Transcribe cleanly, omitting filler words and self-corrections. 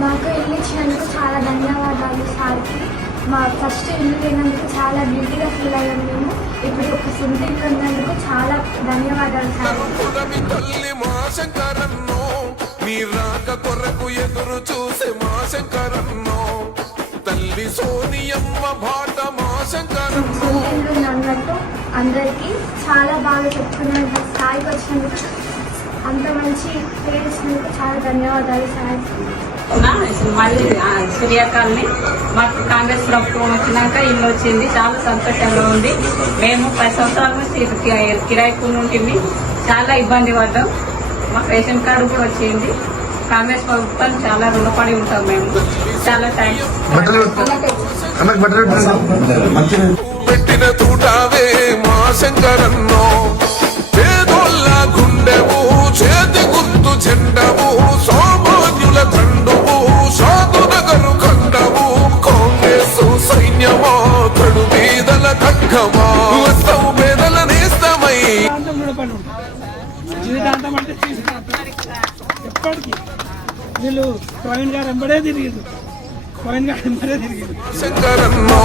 మాకు ఇల్లు ఇచ్చినందుకు చాలా ధన్యవాదాలు సార్కి. మా ఫస్ట్ ఇల్లు లేనందుకు చాలా గిల్టీగా ఫీల్ అయ్యాము మేము. ఇప్పుడు ఒక సొంత ఇల్లు ఉన్నందుకు చాలా ధన్యవాదాలు సార్. ఎదురు చూసే మా శంకరన్నో తల్లి సోనియమ్మ భాట మా శంకరన్నో అన్నట్టు అందరికీ చాలా బాగా చెప్పుకున్న స్థాయికి వచ్చినందుకు, అంత మంచి పేరు ఇచ్చినందుకు చాలా ధన్యవాదాలు సార్. మళ్ళీ సూర్యకాలని మాకు కాంగ్రెస్ ప్రభుత్వం వచ్చినాక ఇల్లు వచ్చింది, చాలా సంతోషంగా ఉంది. మేము 10 సంవత్సరాల నుంచి కిరాయికు ఉంటుంది, చాలా ఇబ్బంది పడ్డాం. మాకు రేషన్ కార్డు కూడా వచ్చింది. కాంగ్రెస్ ప్రభుత్వం చాలా రుణపడి ఉంటాం మేము. చాలా థ్యాంక్స్. పెట్టిన తూటావే మా శంకరన్నో పేదోళ్ళ గుండెవు చేతి గుర్తు చెండవు సామాన్యుల తండువు సాధునగరు కండవు కాంగ్రెస్ సైన్యమా కడు పేదల ఖడ్గమా వస్తవు పేదల నేస్తమై జీవితాంతం అంటే ఎప్పటికీ వీళ్ళు ప్రవీణ్ గారు ఎంబడే తిరిగింది. శంకరన్నో